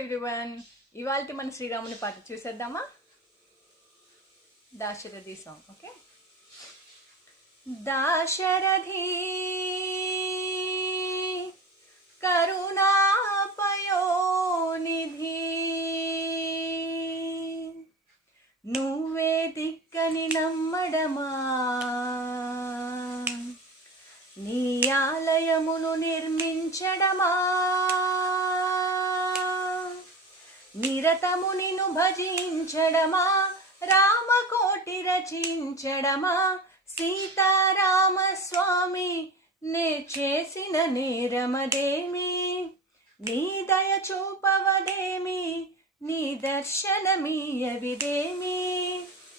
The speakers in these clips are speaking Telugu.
ఎవ్రీవన్, ఇవాల్టి మన శ్రీరాముని పాట చూసేద్దామా? దాశరథి సాంగ్. ఓకే. దాశరథి కరుణాపయోనిధి, నువ్వే దిక్కని నమ్మడమా, నీ ఆలయమును నిర్మించడమా, నిరతము నిన్ను భజించడమా, రామకోటి రచించడమా, సీతారామ స్వామి నే చేసిన నేరమదేమి, నీ దయ చూపవదేమి, నీ దర్శనమీయవిదేమి,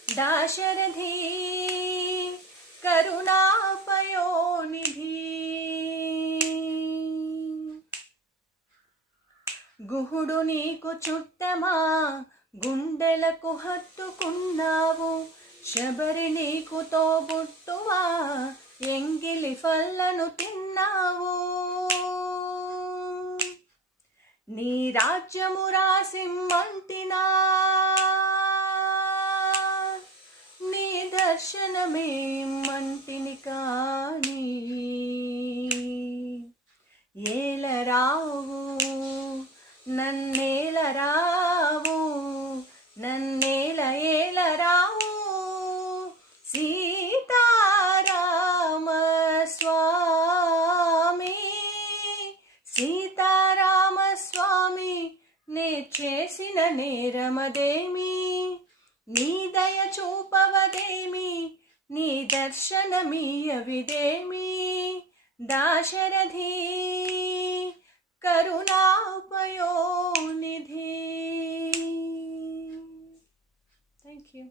దాశరథి కరుణాపయోనిధి. గుహుడు నీకు చుట్టమా, గుండెలకు హత్తుకున్నావు, శబరి నీకు తోబుట్టువా, ఎంగిలి ఫల్లను తిన్నావు, నీ రాజ్యము రాసిమ్మంటినా, నీ దర్శనమే మంటిని కాని, ఏలరావు నన్నేలరావు, నన్నేల ఏలరావు, సీతారామ స్వామి, సీతారామ స్వామి నే చేసిన నేరమదేమి, నీ దయ చూపవదేమి, నీ దర్శనమీయవిదేమి, దాశరథి కరుణాపయోనిధి. Thank you.